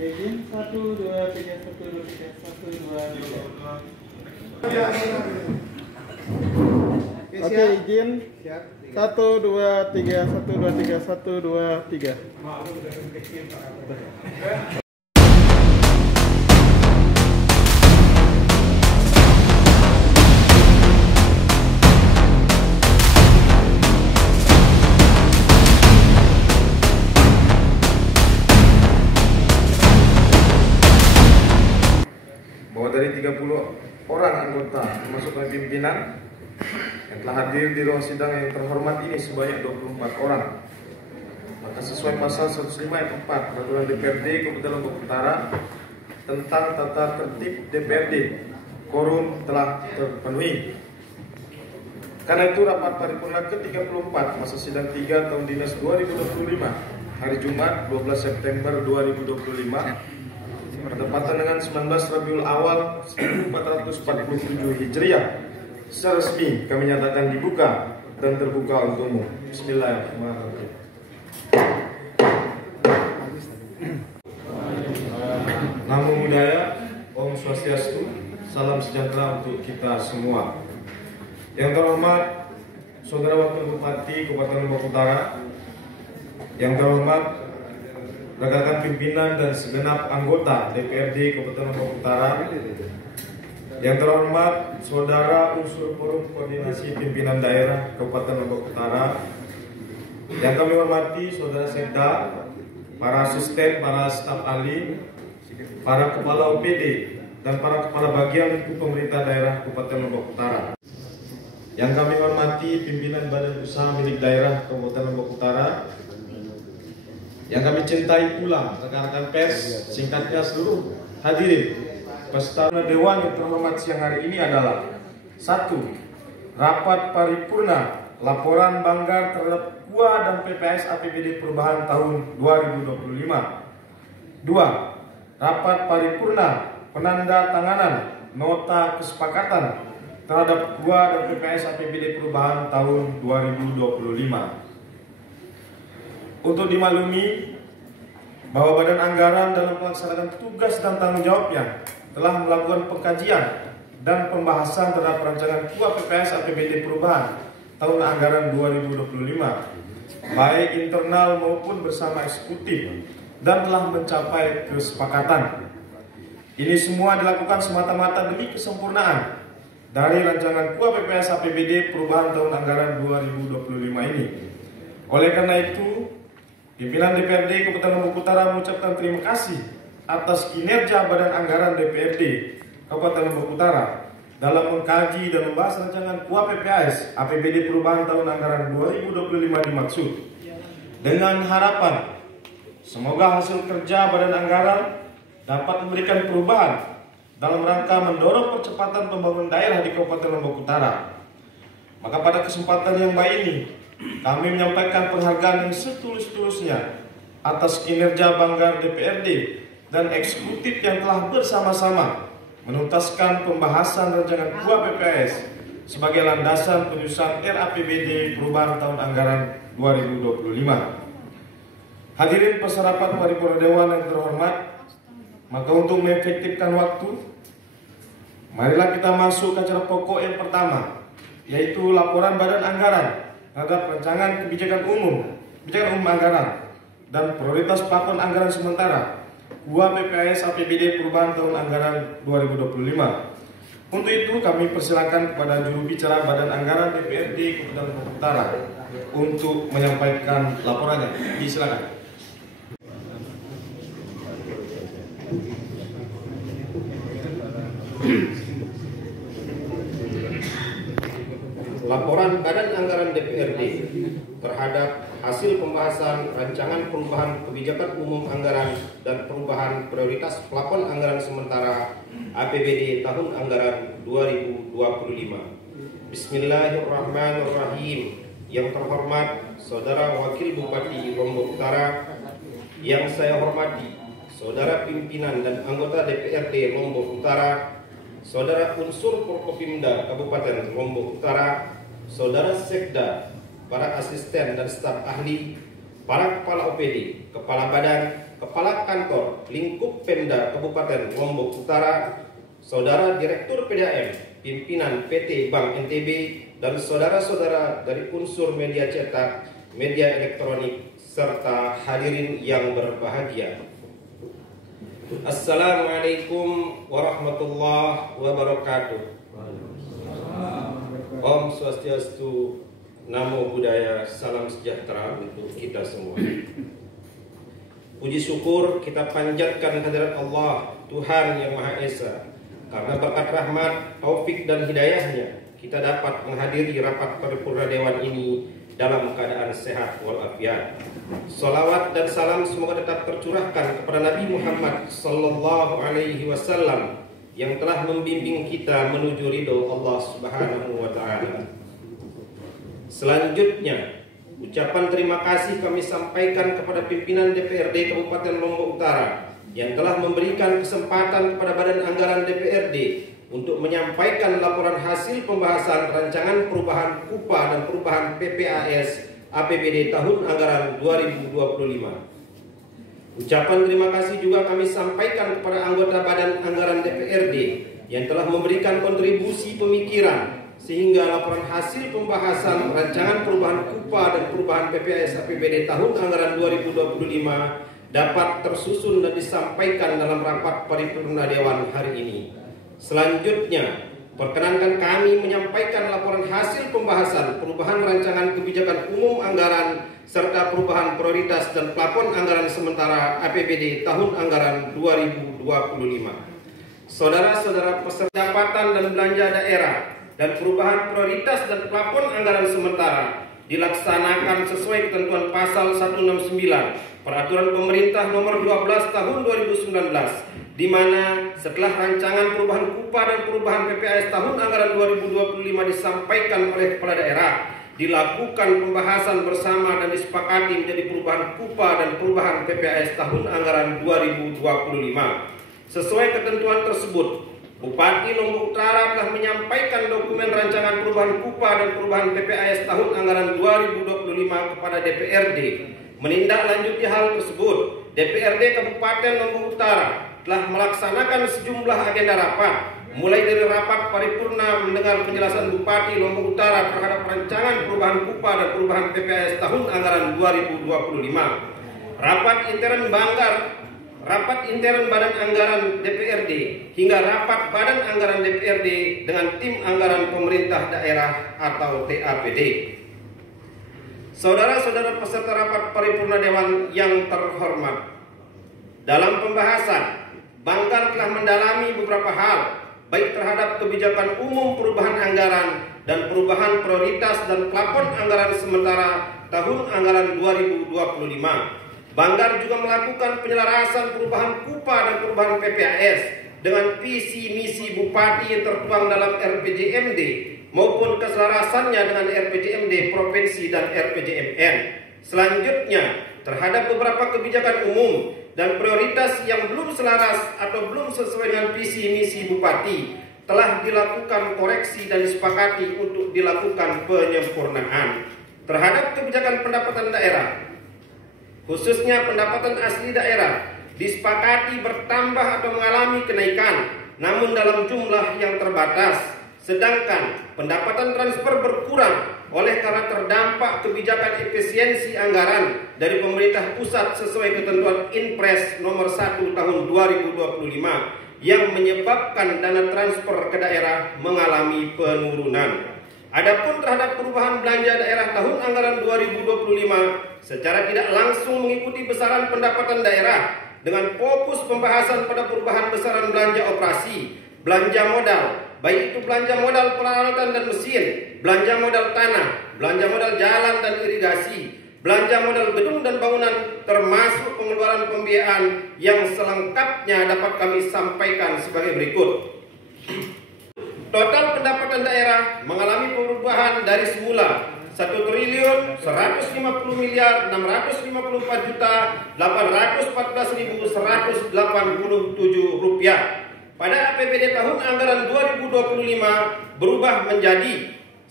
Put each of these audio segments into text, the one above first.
Izin 1 2 3 1 2 3 1 2 3. Oke, izin 1 2 3 1 2 3 1 2 3. Bahwa dari 30 orang anggota termasuk pimpinan yang telah hadir di ruang sidang yang terhormat ini sebanyak 24 orang. Maka sesuai pasal 105 ayat 4 Peraturan DPRD Kabupaten Lombok Utara tentang tata tertib DPRD, quorum telah terpenuhi. Karena itu rapat paripurna ke-34 masa sidang 3 tahun dinas 2025 hari Jumat 12 September 2025 bertepatan dengan 19 Rabiul Awal 1447 Hijriah secara resmi kami nyatakan dibuka dan terbuka untuk umum. Bismillahirrahmanirrahim. Namo Buddhaya, Om Swastiastu, salam sejahtera untuk kita semua. Yang terhormat Saudara Wakil Bupati Kabupaten Lombok Utara, yang terhormat rekan pimpinan dan segenap anggota DPRD Kabupaten Lombok Utara, yang terhormat Saudara unsur forum koordinasi pimpinan daerah Kabupaten Lombok Utara, yang kami hormati Saudara Sekda, para asisten, para staf ahli, para kepala OPD, dan para kepala bagian lingkup pemerintah daerah Kabupaten Lombok Utara, yang kami hormati pimpinan badan usaha milik daerah Kabupaten Lombok Utara, yang kami cintai pula rekan-rekan pers, singkatnya seluruh hadirin peserta dewan yang terhormat siang hari ini adalah 1. Rapat paripurna laporan banggar terhadap KUA dan PPS APBD perubahan tahun 2025. 2. Rapat paripurna penanda tanganan nota kesepakatan terhadap KUA dan PPS APBD perubahan tahun 2025. Untuk dimaklumi bahwa Badan Anggaran dalam melaksanakan tugas dan tanggung jawabnya telah melakukan pengkajian dan pembahasan terhadap rancangan KUA PPS APBD perubahan tahun anggaran 2025 baik internal maupun bersama eksekutif dan telah mencapai kesepakatan. Ini semua dilakukan semata-mata demi kesempurnaan dari rancangan KUA PPS APBD perubahan tahun anggaran 2025 ini. Oleh karena itu, pimpinan DPRD Kabupaten Lombok Utara mengucapkan terima kasih atas kinerja Badan Anggaran DPRD Kabupaten Lombok Utara dalam mengkaji dan membahas rancangan KUA PPS APBD perubahan tahun anggaran 2025 dimaksud, dengan harapan semoga hasil kerja Badan Anggaran dapat memberikan perubahan dalam rangka mendorong percepatan pembangunan daerah di Kabupaten Lombok Utara. Maka pada kesempatan yang baik ini kami menyampaikan penghargaan yang setulus-tulusnya atas kinerja banggar DPRD dan eksekutif yang telah bersama-sama menuntaskan pembahasan rancangan KUA PPS sebagai landasan penyusunan RAPBD perubahan tahun anggaran 2025. Hadirin peserta rapat paripurna dewan yang terhormat, maka untuk mengefektifkan waktu, marilah kita masuk ke acara pokok yang pertama, yaitu laporan Badan Anggaran terhadap rancangan kebijakan umum anggaran dan prioritas plafon anggaran sementara KUA PPS APBD perubahan tahun anggaran 2025. Untuk itu kami persilakan kepada juru bicara Badan Anggaran DPRD Kabupaten Lombok Utara untuk menyampaikan laporannya. Disilakan. Laporan Badan Anggaran DPRD terhadap hasil pembahasan rancangan perubahan kebijakan umum anggaran dan perubahan prioritas plafon anggaran sementara APBD tahun anggaran 2025. Bismillahirrahmanirrahim. Yang terhormat Saudara Wakil Bupati Lombok Utara, yang saya hormati Saudara pimpinan dan anggota DPRD Lombok Utara, Saudara unsur Forkopimda Kabupaten Lombok Utara, Saudara Sekda, para asisten dan staf ahli, para kepala OPD, kepala badan, Kepala Kantor Lingkup Pemda Kabupaten Lombok Utara, Saudara Direktur PDAM, pimpinan PT Bank NTB, dan saudara-saudara dari unsur media cetak, media elektronik, serta hadirin yang berbahagia. Assalamualaikum warahmatullahi wabarakatuh. Om Swastiastu, Namo Buddhaya, salam sejahtera untuk kita semua. Puji syukur kita panjatkan kehadirat Allah, Tuhan Yang Maha Esa. Karena berkat rahmat, taufik dan hidayahnya, kita dapat menghadiri rapat paripurna Dewan ini dalam keadaan sehat walafiat. Salawat dan salam semoga tetap tercurahkan kepada Nabi Muhammad sallallahu alaihi wasallam yang telah membimbing kita menuju ridho Allah Subhanahu wa taala. Selanjutnya, ucapan terima kasih kami sampaikan kepada pimpinan DPRD Kabupaten Lombok Utara yang telah memberikan kesempatan kepada Badan Anggaran DPRD untuk menyampaikan laporan hasil pembahasan rancangan perubahan KUPA dan perubahan PPAS APBD tahun anggaran 2025. Ucapan terima kasih juga kami sampaikan kepada anggota Badan Anggaran DPRD yang telah memberikan kontribusi pemikiran sehingga laporan hasil pembahasan rancangan perubahan KUPA dan perubahan PPAS APBD tahun anggaran 2025 dapat tersusun dan disampaikan dalam rapat paripurna Dewan hari ini. Selanjutnya, perkenankan kami menyampaikan laporan hasil pembahasan perubahan rancangan kebijakan umum anggaran serta perubahan prioritas dan plafon anggaran sementara APBD tahun anggaran 2025. Saudara-saudara peserta pendapatan dan belanja daerah dan perubahan prioritas dan plafon anggaran sementara dilaksanakan sesuai ketentuan pasal 169 Peraturan Pemerintah Nomor 12 Tahun 2019, di mana setelah rancangan perubahan KUPA dan perubahan PPAS tahun anggaran 2025 disampaikan oleh kepala daerah, dilakukan pembahasan bersama dan disepakati menjadi perubahan KUPA dan perubahan PPAS tahun anggaran 2025. Sesuai ketentuan tersebut, Bupati Lombok Utara telah menyampaikan dokumen rancangan perubahan KUPA dan perubahan PPAS tahun anggaran 2025 kepada DPRD. Menindaklanjuti hal tersebut, DPRD Kabupaten Lombok Utara telah melaksanakan sejumlah agenda rapat, mulai dari rapat paripurna mendengar penjelasan Bupati Lombok Utara terhadap rancangan perubahan KUPA dan perubahan PPAS tahun anggaran 2025, rapat intern Badan Anggaran DPRD, hingga rapat Badan Anggaran DPRD dengan tim anggaran pemerintah daerah atau TAPD. Saudara-saudara peserta rapat paripurna Dewan yang terhormat, dalam pembahasan, Banggar telah mendalami beberapa hal, baik terhadap kebijakan umum perubahan anggaran dan perubahan prioritas dan plafon anggaran sementara tahun anggaran 2025. Banggar juga melakukan penyelarasan perubahan KUPA dan perubahan PPAS dengan visi misi Bupati yang tertuang dalam RPJMD maupun keselarasannya dengan RPJMD Provinsi dan RPJMN. Selanjutnya, terhadap beberapa kebijakan umum dan prioritas yang belum selaras atau belum sesuai dengan visi misi Bupati, telah dilakukan koreksi dan disepakati untuk dilakukan penyempurnaan. Terhadap kebijakan pendapatan daerah, khususnya pendapatan asli daerah, disepakati bertambah atau mengalami kenaikan, namun dalam jumlah yang terbatas. Sedangkan pendapatan transfer berkurang oleh karena terdampak kebijakan efisiensi anggaran dari pemerintah pusat sesuai ketentuan Inpres nomor 1 tahun 2025 yang menyebabkan dana transfer ke daerah mengalami penurunan. Adapun terhadap perubahan belanja daerah tahun anggaran 2025 secara tidak langsung mengikuti besaran pendapatan daerah dengan fokus pembahasan pada perubahan besaran belanja operasi, belanja modal, baik itu belanja modal peralatan dan mesin, belanja modal tanah, belanja modal jalan dan irigasi, belanja modal gedung dan bangunan, termasuk pengeluaran pembiayaan yang selengkapnya dapat kami sampaikan sebagai berikut. Total pendapatan daerah mengalami perubahan dari semula 1.154.814.187 rupiah. Pada APBD tahun anggaran 2025 berubah menjadi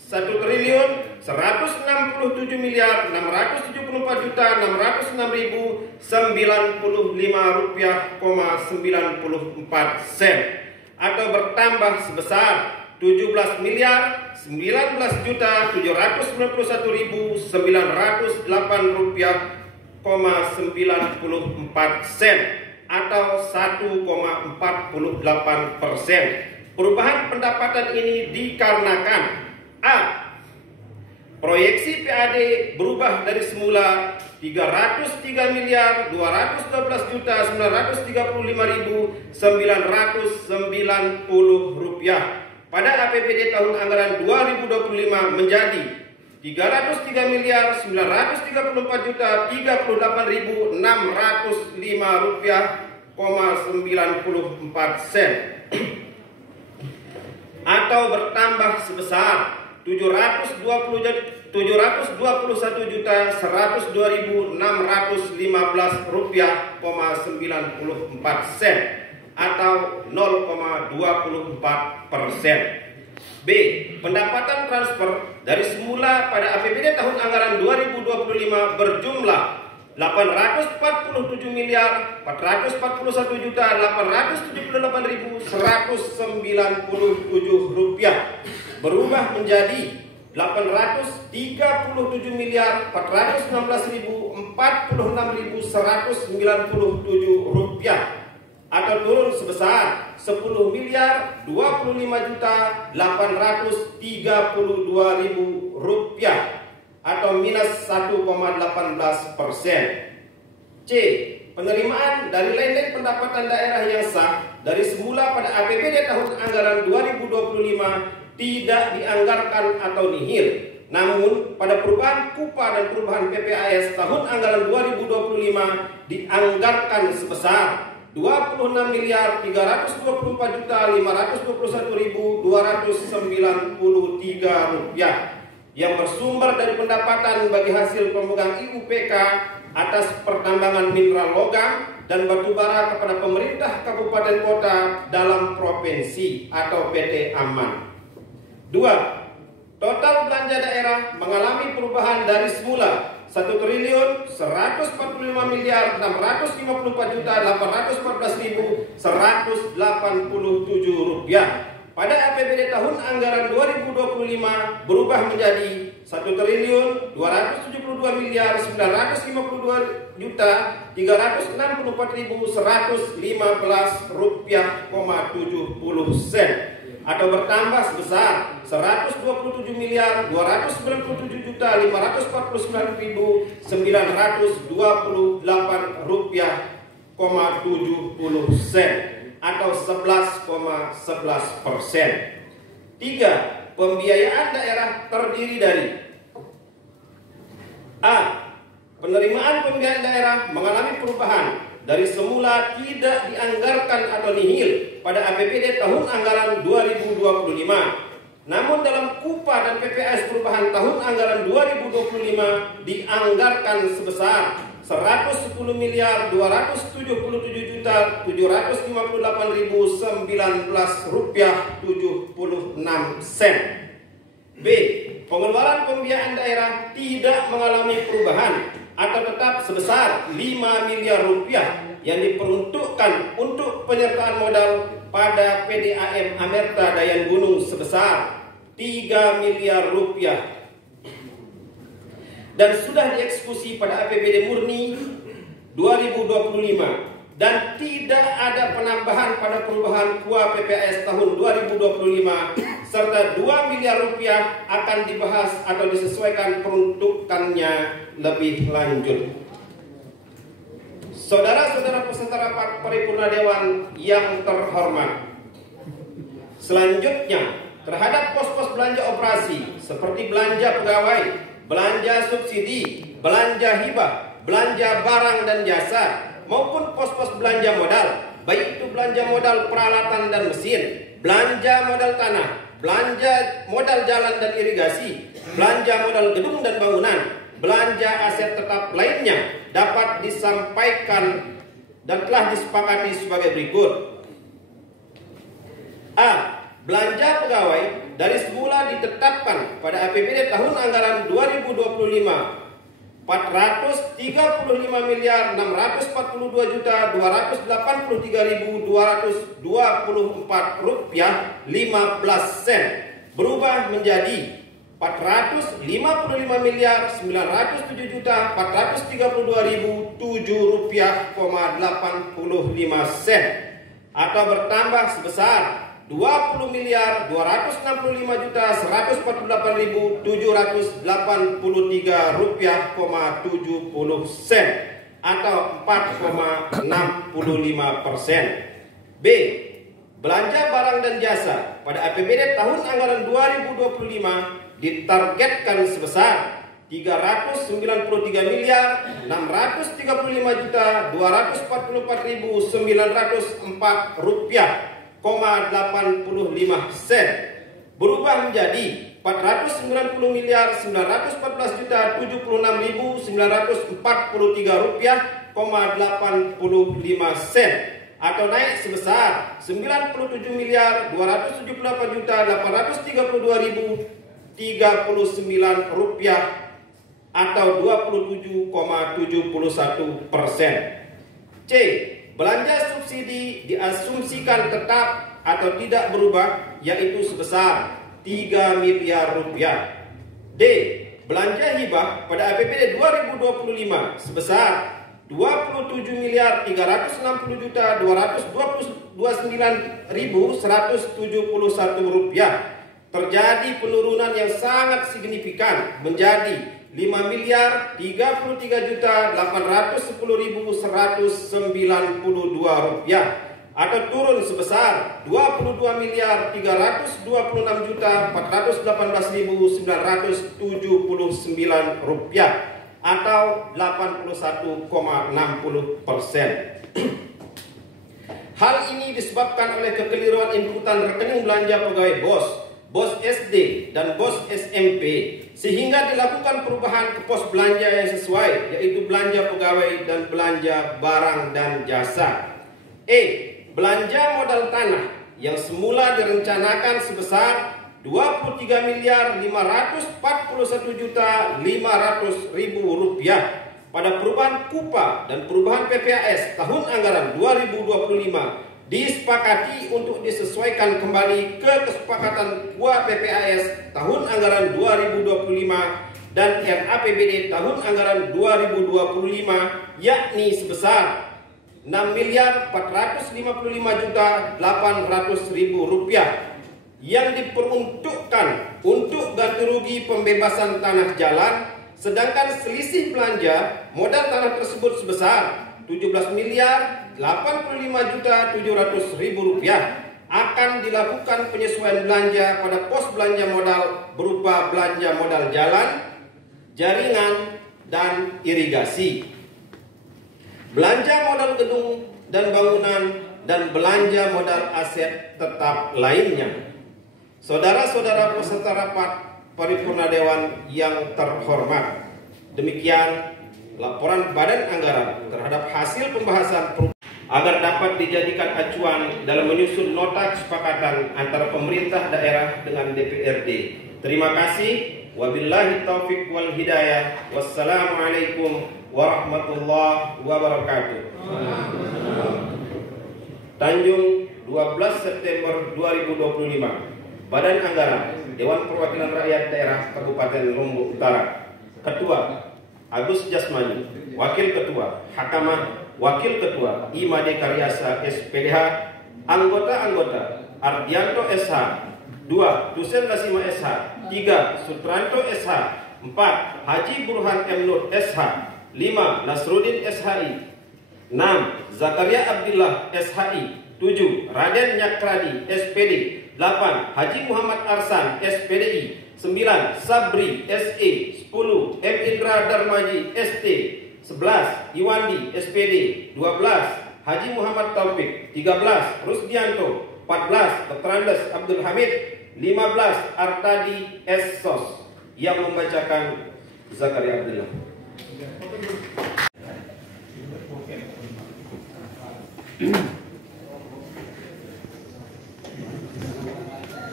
1.067.674.94 atau bertambah sebesar 17.991.908 rupiah, 94 sen atau 1,48%. Perubahan pendapatan ini dikarenakan A. Proyeksi PAD berubah dari semula 303.212.935.990 rupiah pada APBD tahun anggaran 2025 menjadi 303.934.038.605 rupiah, 94 sen atau bertambah sebesar 721.102.615 rupiah, 94 sen atau 0,24%. B. Pendapatan transfer dari semula pada APBD tahun anggaran 2025 berjumlah 841.478.197 rupiah berubah menjadi 837.416.046.197 rupiah atau turun sebesar 10.025.832.000 rupiah atau minus 1,18%. C. Penerimaan dari lain-lain pendapatan daerah yang sah dari semula pada APBD tahun anggaran 2025 tidak dianggarkan atau nihil. Namun pada perubahan KUPA dan perubahan PPAS tahun anggaran 2025 dianggarkan sebesar 26.324.521.293 rupiah yang bersumber dari pendapatan bagi hasil pemegang IUPK atas pertambangan mineral logam dan batubara kepada pemerintah kabupaten kota dalam provinsi atau PT Aman. 2. Total belanja daerah mengalami perubahan dari semula 1.145.654.814.187 rupiah pada APBD tahun anggaran 2025 berubah menjadi 1.272.954.364.115 rupiah, 70 sen atau bertambah sebesar 127.249.928 rupiah, 70 sen atau 11,11%. 3. Pembiayaan daerah terdiri dari A. Penerimaan pembiayaan daerah mengalami perubahan dari semula tidak dianggarkan atau nihil pada APBD tahun anggaran 2025. Namun dalam KUPA dan PPAS perubahan tahun anggaran 2025 dianggarkan sebesar 110.277.758.019 rupiah 76 sen. B. Pengeluaran pembiayaan daerah tidak mengalami perubahan atau tetap sebesar 5 miliar rupiah yang diperuntukkan untuk penyertaan modal pada PDAM Amerta Dayan Gunung sebesar 3 miliar rupiah dan sudah dieksekusi pada APBD murni 2025 dan tidak ada penambahan pada perubahan KUA PPAS tahun 2025 serta 2 miliar rupiah akan dibahas atau disesuaikan peruntukannya lebih lanjut. Saudara-saudara peserta rapat paripurna Dewan yang terhormat, selanjutnya terhadap pos-pos belanja operasi seperti belanja pegawai, belanja subsidi, belanja hibah, belanja barang dan jasa, maupun pos-pos belanja modal, baik itu belanja modal peralatan dan mesin, belanja modal tanah, belanja modal jalan dan irigasi, belanja modal gedung dan bangunan, belanja aset tetap lainnya dapat disampaikan dan telah disepakati sebagai berikut. A. belanja pegawai dari semula ditetapkan pada APBD tahun anggaran 2025 433.284.224 berubah menjadi 455.907.432.007 rupiah,85 sen atau bertambah sebesar 20.265.148.783 rupiah,70 sen atau 4,65%. B. Belanja barang dan jasa pada APBD tahun anggaran 2025 ditargetkan sebesar 393.635.244.904 rupiah,85 sen berubah menjadi 490.914.076.943 rupiah,85 sen atau naik sebesar 97.278.832.039 rupiah atau 27,71%. C. Belanja subsidi diasumsikan tetap atau tidak berubah, yaitu sebesar 3 miliar rupiah. D. Belanja hibah pada APBD 2025 sebesar 27.360.229.171 rupiah. Terjadi penurunan yang sangat signifikan menjadi 5.333.810.192 rupiah atau turun sebesar 22.326.418.979 rupiah atau 81,60%. Hal ini disebabkan oleh kekeliruan inputan rekening belanja pegawai BOS SD dan BOS SMP, sehingga dilakukan perubahan ke pos belanja yang sesuai, yaitu belanja pegawai dan belanja barang dan jasa. E. Belanja modal tanah yang semula direncanakan sebesar 23.541.500.000 rupiah pada perubahan KUPA dan perubahan PPAS tahun anggaran 2025 disepakati untuk disesuaikan kembali ke kesepakatan KUA PPAS tahun anggaran 2025 dan RAPBD tahun anggaran 2025, yakni sebesar 6.455.800.000 rupiah yang diperuntukkan untuk ganti rugi pembebasan tanah jalan, sedangkan selisih belanja modal tanah tersebut sebesar 17.085.700.000 rupiah akan dilakukan penyesuaian belanja pada pos belanja modal berupa belanja modal jalan, jaringan, dan irigasi, belanja modal gedung dan bangunan, dan belanja modal aset tetap lainnya. Saudara-saudara peserta rapat paripurna Dewan yang terhormat, demikian laporan Badan Anggaran terhadap hasil pembahasan agar dapat dijadikan acuan dalam menyusun nota kesepakatan antara pemerintah daerah dengan DPRD. Terima kasih. Wabillahi taufiq wal hidayah. Wassalamualaikum warahmatullahi wabarakatuh. Tanjung, 12 September 2025. Badan Anggaran Dewan Perwakilan Rakyat Daerah Kabupaten Lombok Utara. Ketua Agus Jasmani, Wakil Ketua Hakamah, Wakil Ketua Imade Karyasa SPDH, Anggota-anggota Ardianto SH, 2. Dusen Lasima SH, 3. Sutranto SH, 4. Haji Burhan M. Nur SH, 5. Nasruddin SHI, 6. Zakaria Abdullah SHI, 7. Raden Nyakradi SPD, 8. Haji Muhammad Arsan SPDI, 9. Sabri SE, 10. M. Indra Darmaji ST, 11. Iwandi SPD, 12. Haji Muhammad Taufik, 13. Rusdianto, 14. Dr. Andes Abdul Hamid, 15. Artadi S. Sos. Yang membacakan Zakaria Abdullah.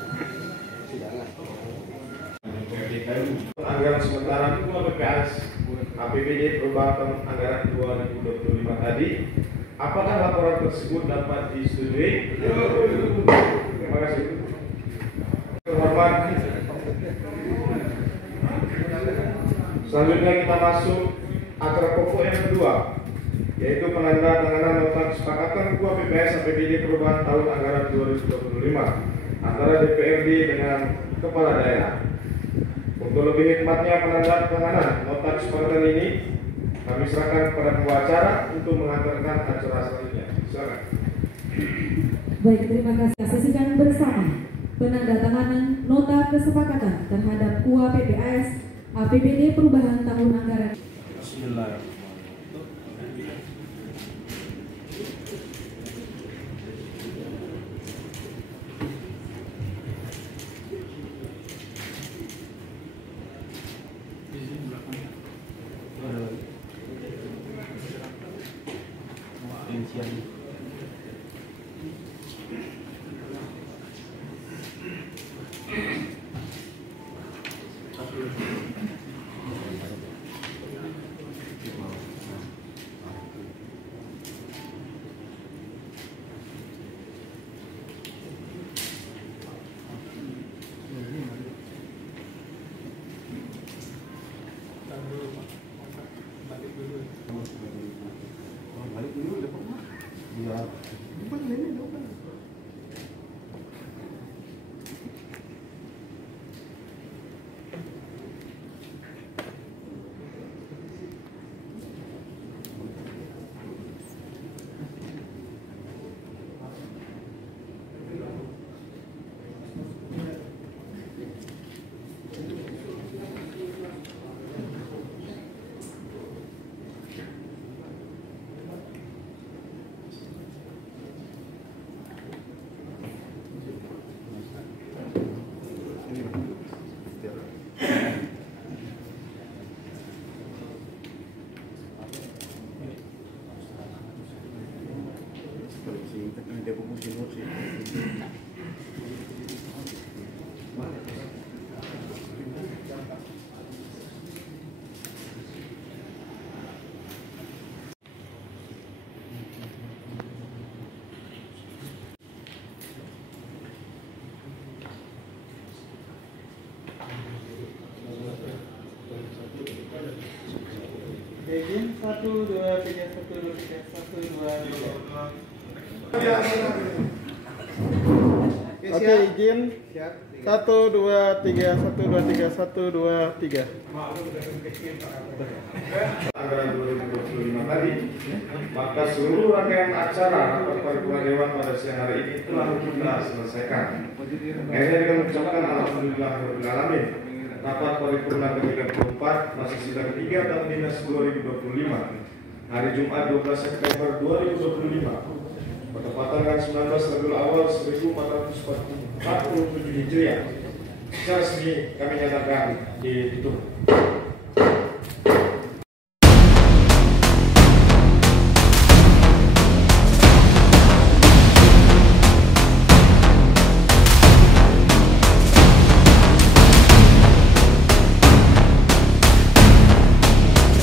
Anggaran sementara Ketua BPS APBD perubahan tahun anggaran 2025 tadi, apakah laporan tersebut dapat disetujui? Terima kasih. Terhormat. Selanjutnya kita masuk acara pokok yang kedua, yaitu penandatanganan nota kesepakatan Ketua BPS APBD perubahan tahun anggaran 2025 antara DPRD dengan kepala daerah. Untuk lebih hikmatnya penandatanganan nota kesepakatan ini kami serahkan kepada pembawa acara untuk mengantarkan acara selanjutnya. Silakan. Baik, terima kasih. Saksikan bersama penandatanganan nota kesepakatan terhadap KUA PPAS APBD perubahan tahun anggaran. Bismillahirrahmanirrahim. Izin 1, 2, 3, 1, 2, 3, 1, 2, 3. Oke, izin 1, 2, 3, 1, 2, 3, 1, 2, 3. Anggaran 2025 tadi, maka seluruh rangkaian acara rapat paripurna Dewan pada siang hari ini telah kita selesaikan. Akhirnya dengan mengucapkan alhamdulillahirabbil alamin. Rapat paripurna ke-34 masih sidang 3 tahun dinas 2025 hari Jumat 12 September 2025 bertepatan dengan 19 Rabiul Awal 1447 Hijriah. Secara resmi kami nyatakan ditutup.